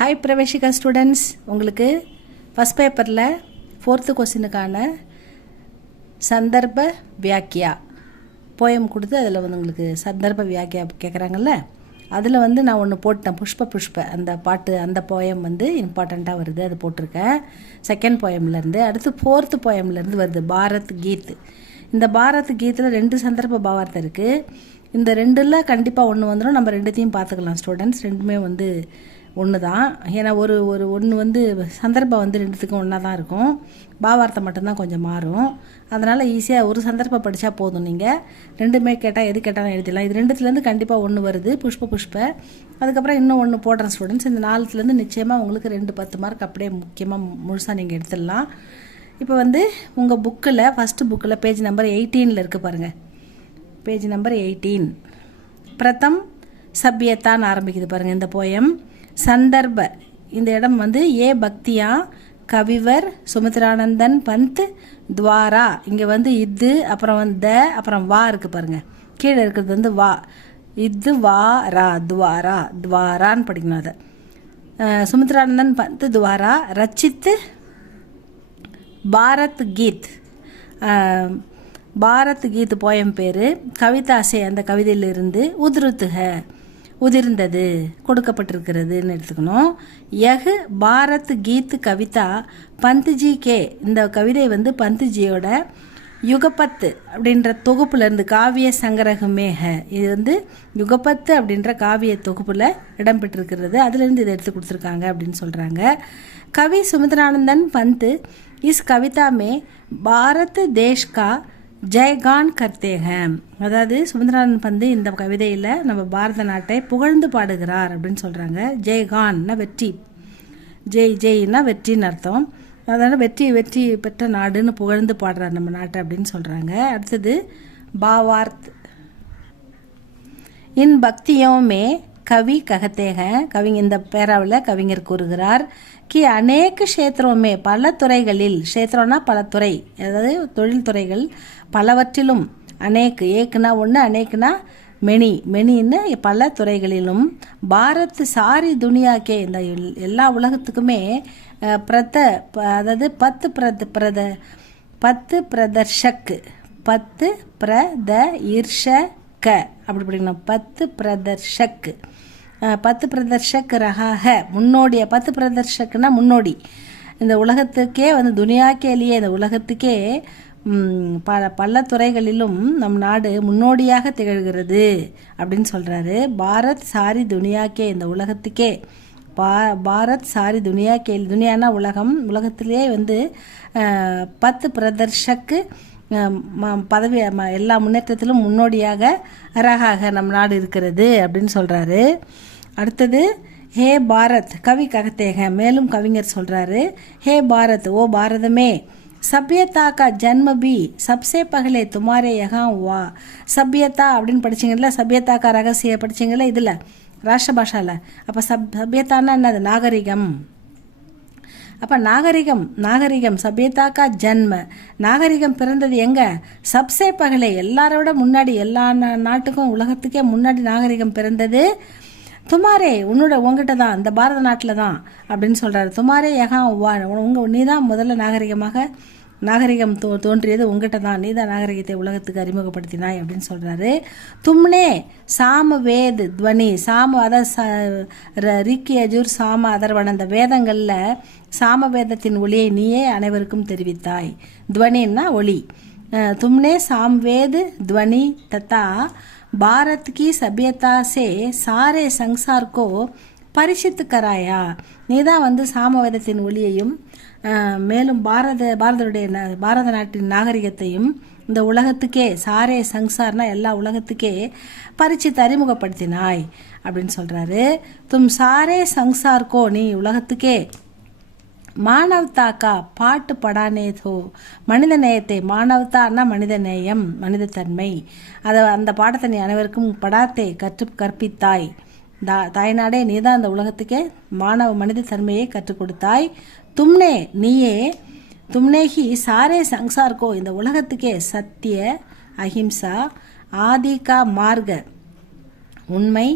Hi Praveshika students, உங்களுக்கு first பேப்பரில் 4th கொஸ்டினுக்கான சந்தர்ப்ப வியாக்கியா போயம் கொடுத்து அதில் வந்து உங்களுக்கு சந்தர்ப்ப வியாக்கியா கேட்குறாங்கல்ல, அதில் வந்து நான் ஒன்று போட்டேன். புஷ்ப அந்த பாட்டு, அந்த போயம் வந்து இம்பார்ட்டண்ட்டாக வருது, அது போட்டிருக்கேன். செகண்ட் போயம்லேருந்து. அடுத்து 4th போயம்லேருந்து வருது பாரத் கீத். இந்த பாரத் கீத்தில் 2 சந்தர்ப்ப பாவார்த்தம் இருக்குது. இந்த 2ல் கண்டிப்பாக ஒன்று வந்துடும். நம்ம 2த்தையும் பார்த்துக்கலாம் ஸ்டூடெண்ட்ஸ். 2மே வந்து ஒன்று தான். ஏன்னா ஒன்று வந்து சந்தர்ப்பம் வந்து 2த்துக்கும் ஒன்றா தான் இருக்கும். பாவார்த்தம் மட்டும்தான் கொஞ்சம் மாறும். அதனால் ஈஸியாக ஒரு சந்தர்ப்பம் படித்தா போதும். நீங்கள் 2மே கேட்டால் எது கேட்டாலும் எழுதிடலாம். இது 2த்துலேருந்து கண்டிப்பாக ஒன்று வருது, புஷ்ப. அதுக்கப்புறம் இன்னும் ஒன்று போடுறேன் ஸ்டூடெண்ட்ஸ். இந்த 4த்துலேருந்து நிச்சயமாக உங்களுக்கு 2 10 மார்க் அப்படியே முக்கியமாக முழுசாக நீங்கள் எடுத்துடலாம். இப்போ வந்து உங்கள் புக்கில் ஃபஸ்ட்டு புக்கில் பேஜ் நம்பர் 18 இருக்குது பாருங்கள். பேஜ் நம்பர் 18 பிரதம் சபியத்தான்னு ஆரம்பிக்குது பாருங்கள் இந்த போயம். சந்தர்ப்ப இந்த இடம் வந்து பக்தியா கவிவர் சுமித்ரானந்தன் பந்த் துவாரா. இங்கே வந்து இது அப்புறம் வந்து அப்புறம் வா இருக்குது பாருங்கள். கீழே இருக்கிறது வந்து வா. இது வா ரா துவாரான்னு படிக்கணும். அதை சுமித்ரானந்தன் பந்த் துவாரா ரச்சித்து பாரத் கீத். பாரத் கீத் போயம் பேர். கவிதாசே அந்த கவிதையிலிருந்து உதிர்ந்தது கொடுக்கப்பட்டிருக்கிறதுன்னு எடுத்துக்கணும். யகு பாரத் கீத் கவிதா பந்த்ஜி கே. இந்த கவிதை வந்து பந்த்ஜியோட யுகபத்து அப்படின்ற தொகுப்புலேருந்து காவிய சங்கரகமேக. இது வந்து யுகபத்து அப்படின்ற காவிய தொகுப்பில் இடம்பெற்றிருக்கிறது. அதுலேருந்து இதை எடுத்து கொடுத்துருக்காங்க அப்படின்னு சொல்கிறாங்க. கவி சுமித்ரானந்தன் பந்த் இஸ் கவிதா மே பாரத் தேஷ் கா ஜெய்கான் கர்த்தேக. அதாவது சுமித்ரானந்தன் பந்த் இந்த கவிதையில் நம்ம பாரத நாட்டை புகழ்ந்து பாடுகிறார் அப்படின்னு சொல்கிறாங்க. ஜெய்கான்னா வெற்றி, ஜெய்னா வெற்றின்னு அர்த்தம். அதனால் வெற்றி பெற்ற நாடுன்னு புகழ்ந்து பாடுறார் நம்ம நாட்டை அப்படின்னு சொல்கிறாங்க. அடுத்தது பாவார்த். இன் பக்தியோமே கவி ககத்தேக. இந்த பேராவில் கவிஞர் கூறுகிறார் கி அநேக க்ஷேத்திரமே பல துறைகளில், க்ஷேத்திரம்னா பல துறை, அதாவது தொழில் துறைகள் பலவற்றிலும், ஏக்குனா ஒன்று, அநேக்குனா மெனின்னு பல துறைகளிலும், பாரத் சாரி துனியாக்கே இந்த எல்லா உலகத்துக்குமே அதாவது 10 பிரதர்ஷக் அப்படி படிக்கணும். 10 பிரதர்ஷக் 10 பிரதர்ஷக் ரகாக முன்னோடிய. 10 பிரதர்ஷக்னா முன்னோடி. இந்த உலகத்துக்கே வந்து துனியாக்கேலியே இந்த உலகத்துக்கே பல துறைகளிலும் நம் நாடு முன்னோடியாக திகழ்கிறது அப்படின்னு சொல்கிறாரு. பாரத் சாரி துனியாக்கே இந்த உலகத்துக்கே பாரத் சாரி துனியாக்கே. துனியானா உலகம். உலகத்திலே வந்து 10 பிரதர்ஷக்கு பதவி எல்லா முன்னேற்றத்திலும் முன்னோடியாக அழகாக நம் நாடு இருக்கிறது அப்படின்னு சொல்கிறாரு. அடுத்தது ஹே பாரத் கவி ககத்தேக. மேலும் கவிஞர் சொல்கிறாரு, ஹே பாரத் ஓ பாரதமே, சபியதா கா ஜன்ம பி சப்சே பகலே துமாரே யகா வா. சபியதா அப்படின்னு படிச்சிங்கல்ல, சபியதா கா ரகசிய படிச்சிங்கல்ல இதில் ராஷ்டிர பாஷாவில். அப்போ சபியதான்னா என்னது? நாகரிகம். அப்போ நாகரிகம் சபியதா கா ஜன்ம. நாகரிகம் பிறந்தது எங்கே? சப்சே பகலே எல்லாரோட முன்னாடி, எல்லா நாட்டுக்கும் உலகத்துக்கே முன்னாடி நாகரிகம் பிறந்தது துமாரே உங்ககிட்ட தான், இந்த பாரத நாட்டில் தான் அப்படின்னு சொல்கிறாரு. துமாரே யகா வா, நீ தான் முதல்ல நாகரிகம் தோன்றியது உங்ககிட்ட தான், நீ தான் நாகரிகத்தை உலகத்துக்கு அறிமுகப்படுத்தினாய் அப்படின்னு சொல்கிறாரு. தும்னே சாம வேத் துவனி. சாம அதாவது ரிக்கி அஜூர் சாம அதர்வன் அந்த வேதங்களில் சாம வேதத்தின் ஒளியை நீயே அனைவருக்கும் தெரிவித்தாய். துவனின்னா ஒளி. தும்னே சாம்வேத் துவனி தத்தா பாரத் கி சபியதா சே சாரே சங்சார் கோ பரிசித்து கராயா. நீ தான் வந்து சாமவேதத்தின் ஒளியையும் மேலும் பாரத நாட்டின் நாகரிகத்தையும் இந்த உலகத்துக்கே சாரே சங்சார்னா எல்லா உலகத்துக்கே பரிசித்து அறிமுகப்படுத்தினாய் அப்படின்னு சொல்கிறாரு. தும் சாரே சங்சார் கோ நீ உலகத்துக்கே மானவதா கா பாட்டு படானே தோ மனித நேயத்தை. மானவதான்னா மனித நேயம், மனிதத்தன்மை. அந்த பாடத்தை நீ அனைவருக்கும் படாத்தை கற்பித்தாய். தாய்நாடே நீ தான் அந்த உலகத்துக்கே மனித தன்மையை கற்றுக் கொடுத்தாய். தும்னே ஹி சாரே சங்சார்கோ இந்த உலகத்துக்கே சத்திய அஹிம்சா ஆதிகா மார்க உண்மை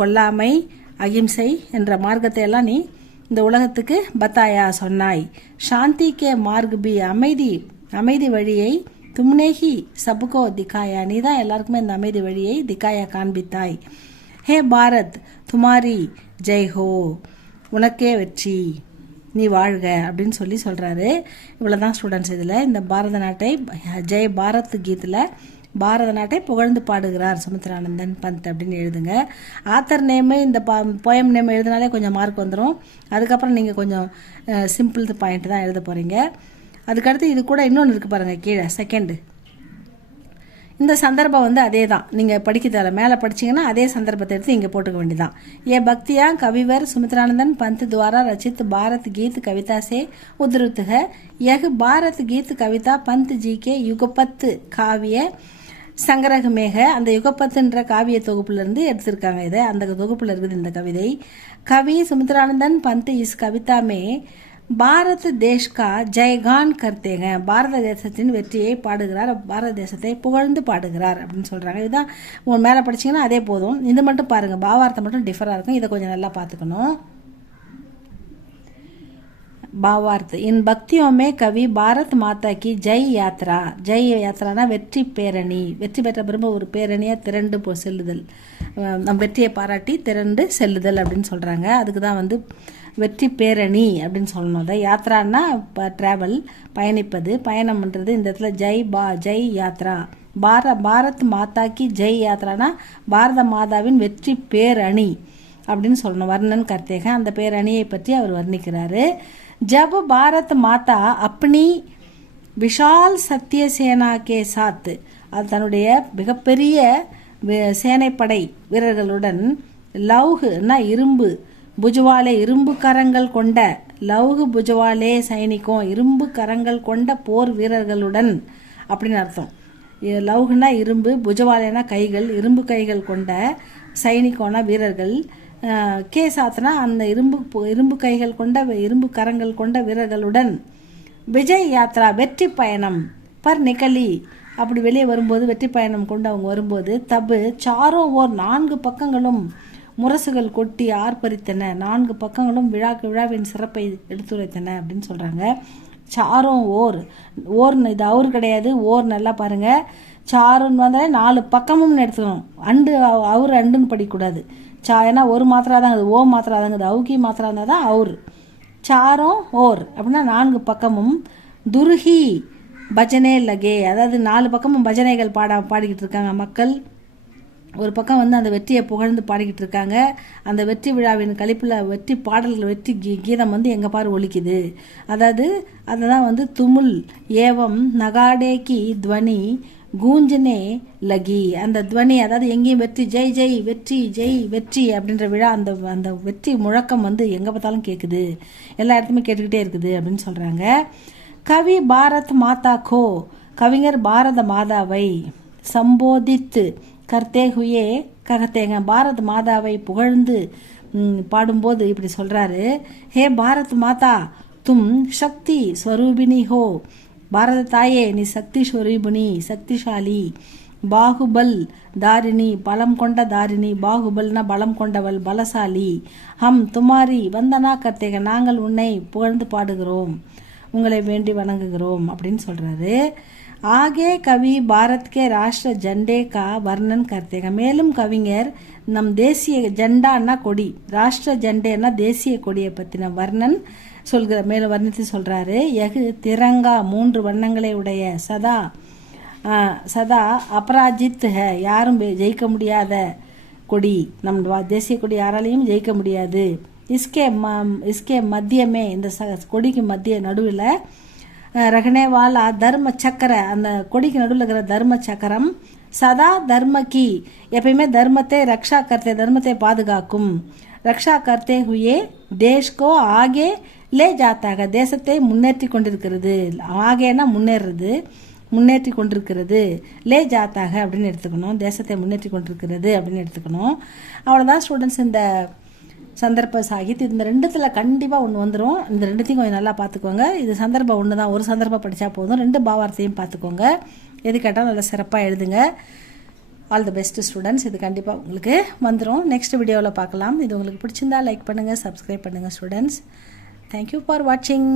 கொல்லாமை அகிம்சை என்ற மார்க்கத்தை எல்லாம் நீ இந்த உலகத்துக்கு பத்தாயா சொன்னாய். சாந்தி கே மார்க் பி அமைதி வழியை தும்னேஹி சபுகோ திகாயா, நீ தான் எல்லாருக்குமே இந்த அமைதி வழியை திகாயா காண்பித்தாய். ஹே பாரத் துமாரி ஜெய் ஹோ, உனக்கே வெற்றி, நீ வாழ்க அப்படின்னு சொல்கிறாரு. இவ்வளோதான் ஸ்டூடெண்ட்ஸ். இதில் இந்த பாரத நாட்டை ஜெய் பாரத் கீத்தில் பாரத நாட்டை புகழ்ந்து பாடுகிறார் சுமித்ரானந்தன் பந்த் அப்படின்னு எழுதுங்க. ஆத்தர் நேமு இந்த போயம் நேம் எழுதினாலே கொஞ்சம் மார்க் வந்துடும். அதுக்கப்புறம் நீங்கள் கொஞ்சம் சிம்பிள் பாயிண்ட் தான் எழுத போகிறீங்க. அதுக்கடுத்து இது கூட இன்னொன்று இருக்குது பாருங்கள் கீழே செகண்டு. இந்த சந்தர்ப்பம் வந்து அதே தான், நீங்கள் படிக்கிறதால மேலே படிச்சிங்கன்னா அதே சந்தர்ப்பத்தை எடுத்து இங்கே போட்டுக்க வேண்டியதான். ये भक्तियाँ कविवर सुमित्रानंदन पंत द्वारा रचित भारत गीत कविता से उद्धृत है. यह भारत गीत कविता पंत जी के युगपत काव्य संग्रह में है. அந்த யுகப்பத்துன்ற காவிய தொகுப்புலேருந்து எடுத்திருக்காங்க. இதை அந்த தொகுப்பில் இருக்குது இந்த கவிதை. कवि सुमित्रानंदन पंत इस कविता में பாரத் தேஷ் கா ஜெயகான் கர்த்தேங்க, பாரத தேசத்தின் வெற்றியை பாடுகிறார், பாரத தேசத்தை புகழ்ந்து பாடுகிறார் அப்படின்னு சொல்கிறாங்க. இதுதான் உங்கள் மேலே படிச்சிங்கன்னா அதே போதும். இது மட்டும் பாருங்கள், பாவார்த்தம் மட்டும் டிஃபராக இருக்கும், இதை கொஞ்சம் நல்லா பார்த்துக்கணும். பாவார்த் இன் பக்தியோமே கவி பாரத் மாதா கி ஜெய் யாத்ரா, ஜெய் யாத்ரானா வெற்றி பேரணி, வெற்றி பெற்ற பிறகு ஒரு பேரணியாக திரண்டு செல்லுதல், நம் வெற்றியை பாராட்டி திரண்டு செல்லுதல் அப்படின்னு சொல்கிறாங்க. அதுக்கு தான் வந்து வெற்றி பேரணி அப்படின்னு சொல்லணும். அதை யாத்ரான்னா ட்ராவல், பயணிப்பது, பயணம்ன்றது. இந்த இடத்துல ஜெய் யாத்ரா, பாரத் மாதா கி ஜெய் யாத்ரானா பாரத மாதாவின் வெற்றி பேரணி அப்படின்னு சொல்லணும். வர்ணன் கர்த்தேக, அந்த பேரணியை பற்றி அவர் வர்ணிக்கிறாரு. ஜப் பாரத் மாதா அப்பனி விஷால் சத்திய சேனா கே சாத், அது தன்னுடைய மிகப்பெரிய சேனைப்படை வீரர்களுடன், லவ்ஹுன்னா இரும்பு, புஜ்வாலே இரும்பு கரங்கள் கொண்ட, லவ்ஹு புஜ்வாலே சைனிக்கும் இரும்பு கரங்கள் கொண்ட போர் வீரர்களுடன் அப்படின்னு அர்த்தம். லவ்ஹுனா இரும்பு, புஜ்வாலேனா கைகள், இரும்பு கைகள் கொண்ட, சைனிக்கோனா வீரர்கள், கே சாத்னா அந்த இரும்பு கைகள் கொண்ட இரும்பு கரங்கள் கொண்ட வீரர்களுடன், விஜய் யாத்ரா வெற்றி பயணம், பர் நிகழி அப்படி வெளியே வரும்போது, வெற்றி பயணம் கொண்டு அவங்க வரும்போது, தபு சாரோ ஓர் 4 பக்கங்களும் முரசுகள் கொட்டி ஆர்ப்பரித்தன, 4 பக்கங்களும் விழாவின் சிறப்பை எடுத்துரைத்தன அப்படின்னு சொல்கிறாங்க. சாரும் ஓர்னு இது அவரு கிடையாது, ஓர் நல்லா பாருங்கள். சாருன்னு வந்தாலே 4 பக்கமும் எடுத்துக்கணும். அவரு அண்டுன்னு படிக்கக்கூடாது. ஏன்னா ஒரு மாத்திரா தாங்க, ஓ மாத்திரா தாங்க, அவுக்கி மாத்திரா இருந்தால் தான் அவர். சாரும் ஓர் அப்படின்னா 4 பக்கமும், துருஹி பஜனே லகே, அதாவது 4 பக்கமும் பஜனைகள் பாடிக்கிட்டு இருக்காங்க மக்கள். ஒரு பக்கம் வந்து அந்த வெற்றியை புகழ்ந்து பாடிக்கிட்டு இருக்காங்க. அந்த வெற்றி விழாவின் கழிப்பில் வெற்றி பாடல்கள், வெற்றி கீதம் வந்து எங்கே பாரு ஒலிக்குது. அதாவது அதுதான் வந்து துமுல் ஏவம் நகாடேக்கி துவனி கூஞ்சனே லகி, அந்த துவனி அதாவது எங்கேயும் வெற்றி, ஜெய் ஜெய் வெற்றி, ஜெய் வெற்றி அப்படின்ற விழா, அந்த வெற்றி முழக்கம் வந்து எங்கே பார்த்தாலும் கேட்குது, எல்லா இடத்துலையுமே கேட்டுக்கிட்டே இருக்குது அப்படின்னு சொல்கிறாங்க. கவி பாரத் மாதா கோ, கவிஞர் பாரத மாதாவை சம்போதித்து கர்த்தே ஹுயே ககத்தேங்க, பாரத் மாதாவை புகழ்ந்து பாடும்போது இப்படி சொல்கிறாரு. ஹே பாரத் மாதா தும் சக்தி ஸ்வரூபினி ஹோ, பாரத தாயே நீ சக்தி ஸ்வரூபினி, சக்திசாலி, பாகுபல் தாரிணி பலம் கொண்ட தாரிணி, பாகுபல்னா பலம் கொண்டவள், பலசாலி, ஹம் துமாரி வந்தனா கர்த்தேக நாங்கள் உன்னை புகழ்ந்து பாடுகிறோம், உங்களை வேண்டி வணங்குகிறோம் அப்படின்னு சொல்கிறாரு. ஆகே கவி பாரத் கே ராஷ்டிர ஜெண்டே கா வர்ணன் கர்த்தேக, மேலும் கவிஞர் நம் தேசிய ஜெண்டான்னா கொடி, ராஷ்டிர ஜெண்டேன்னா தேசிய கொடியை பற்றின வர்ணன் மேலும் வர்ணித்து சொல்கிறாரு. எகு திரங்கா 3 வண்ணங்களை உடைய, சதா அபராஜித் ஹ யாரும் ஜெயிக்க முடியாத கொடி, நம் தேசிய கொடி யாராலையும் ஜெயிக்க முடியாது. இஸ்கே மத்தியமே, இந்த கொடிக்கு மத்திய நடுவில் ரகனேவாலா தர்ம சக்கர, அந்த கொடிக்கு நடுவில் இருக்கிற தர்ம சக்கரம், சதா தர்மகி எப்பயுமே தர்மத்தை ரக்ஷா கர்த்தே, தர்மத்தை பாதுகாக்கும், ரக்ஷா கர்த்தே ஹுயே தேஷ்கோ ஆகே லே ஜாத்தாக, தேசத்தை முன்னேற்றி கொண்டிருக்கிறது, ஆகேனா முன்னேறுறது, முன்னேற்றி கொண்டிருக்கிறது, லே ஜாத்தாக அப்படின்னு எடுத்துக்கணும், தேசத்தை முன்னேற்றி கொண்டிருக்கிறது அப்படின்னு எடுத்துக்கணும். அவ்வளோதான் ஸ்டூடெண்ட்ஸ். இந்த சந்தர்ப்ப சாகித் இந்த 2த்துல கண்டிப்பாக ஒன்று வந்துடும். இந்த 2த்தையும் கொஞ்சம் நல்லா பார்த்துக்கோங்க. இது சந்தர்ப்பம் ஒன்று தான், ஒரு சந்தர்ப்பம் படித்தா போதும். 2 பாவார்த்தையும் பார்த்துக்கோங்க. எது கேட்டாலும் நல்லா சிறப்பாக எழுதுங்க. All the best students. இது கண்டிப்பாக உங்களுக்கு வந்துடும். நெக்ஸ்ட் வீடியோவில் பார்க்கலாம். இது உங்களுக்கு பிடிச்சிருந்தா லைக் பண்ணுங்கள், சப்ஸ்கிரைப் பண்ணுங்கள் ஸ்டூடெண்ட்ஸ். தேங்க்யூ ஃபார் வாட்சிங்.